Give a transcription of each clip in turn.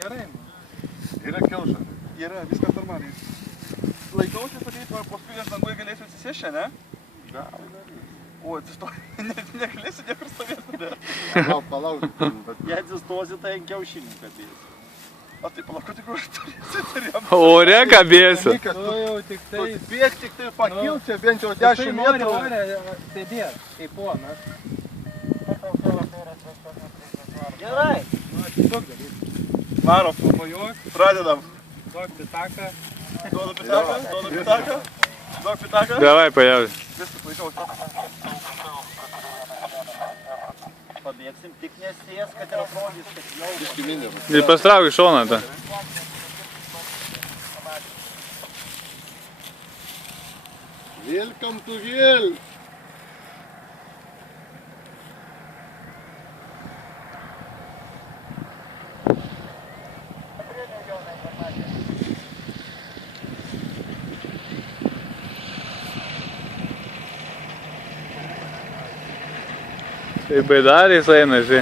Gerai. Yra kiauša. Yra, viskas normaliai. Laikausi, sakai, paskui ant dangų galėsiu atsisėsti, ne? Gal. O, atsistoji, negalėsiu niekur stovėti. Palauk, bet Jei atsistosi, tai ant kiaušinių kabės. O tai palauk, kad tikrai turėjom. Ore kabėsiu. Nu jau tik tu bėg tik tai pakil čia bent jau 10 metrų. Sėdėt, kaip ponas. Gerai. Varo, filmuoju, pradedam. Duok pitaką. Duodu pitaką, duodu pitaką. Duok pitaką. Davai, pajausi. Viskas, laikausi. Pabėgsim, tik nesės, kad ir atrodys, kad jau. Iškiminė. Ir pastrauk į šoną tą. Welcome to Vėl. Tai baidarys einasi.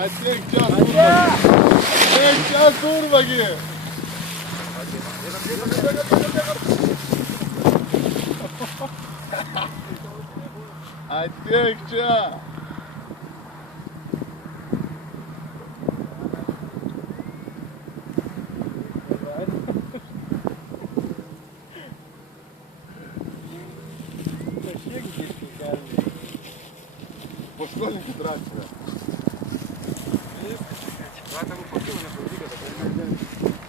Ateik čia, kurva. Ateik čia, kurvagi. Ateik čia. Paskolinkit raciją. Vakar pakilo, nepavyko, dabar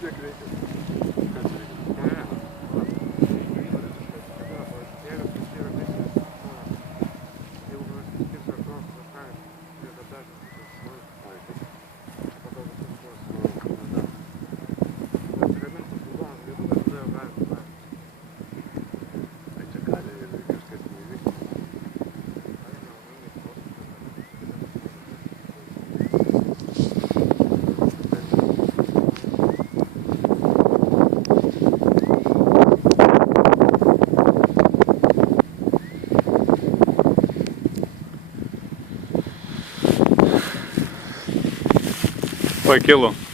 kiek reikia. Kas reikia? Pakilo.